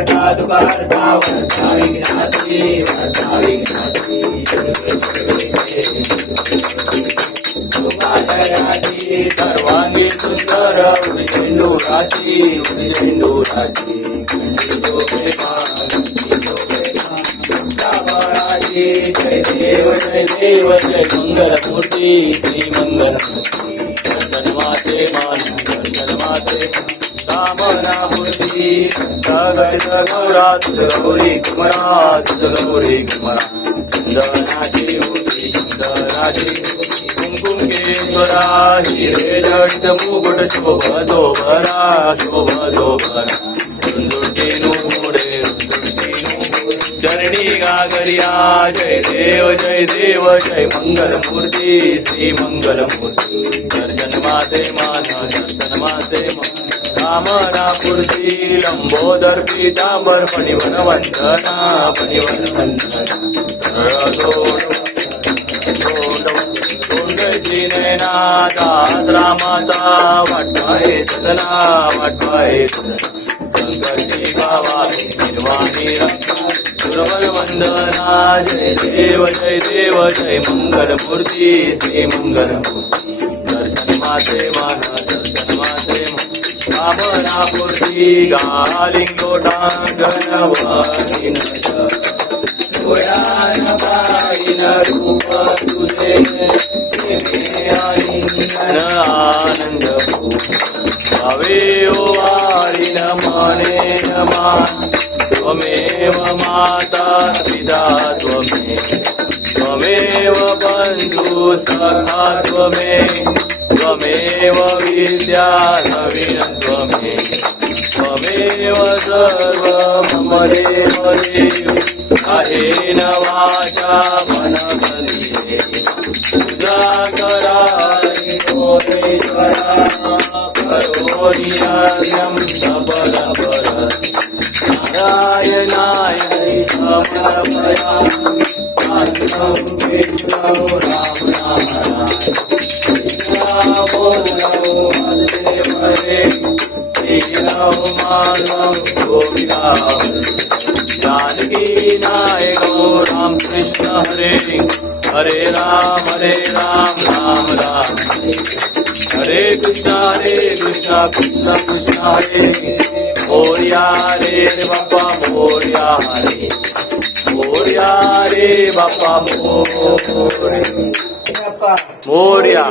करता तुका करता वरता विघ्नाची वरता विघ्नाची तुका जयाची सर्वांगी सुंदर उडी शेंदुराची जय देव जय मंगलमूर्ती श्री मंगलमूर्ती दर्शनमाते मान दर्शनमाते कामना मूर्ती सगळ गौरा तुझ गौरी कुमरा सुंदराची मूर्ती सुंदराची कुंकुमेश्वरा हिरे जडित मुकुट शोभतो भरा चरणी गागरिया जय देव जय मंगलमूर्ती श्री मंगलमूर्ती दर्शन माते मान दर्शन माते कामना पूर्ती लंबोदर पीतांबर फणिवन वंदना तोंडची नैना दास रामाचा वाटवाय सदना संकटी गावा निर्वाणी सुरवर वंदना जय देव जय मंगलमूर्ती श्री मंगलमूर्ती दर्शन माते मान दर्शन माते कामना पूर्ती गालिंगोटांगण वाहिन डोळ्यान पाहिन रूप तुझे आनंद भावे वारिन मने मान त्वमेव माता पिता त्वमेव बंधु सखा त्वमेव विद्या नवीन त्वमेव सर्व मम देव कायेन वाचा मनसंधि उजागराणि कोरेश्वरा करोमि यज्ञं सबलवर नारायणाय समर्पयामि विष्णु राम जानकी नायक राम कृष्ण हरे राम राम राम हरे कृष्ण कृष्ण कृष्ण हरे मोरिया रे बापा मोरिया रे बापा मोरिया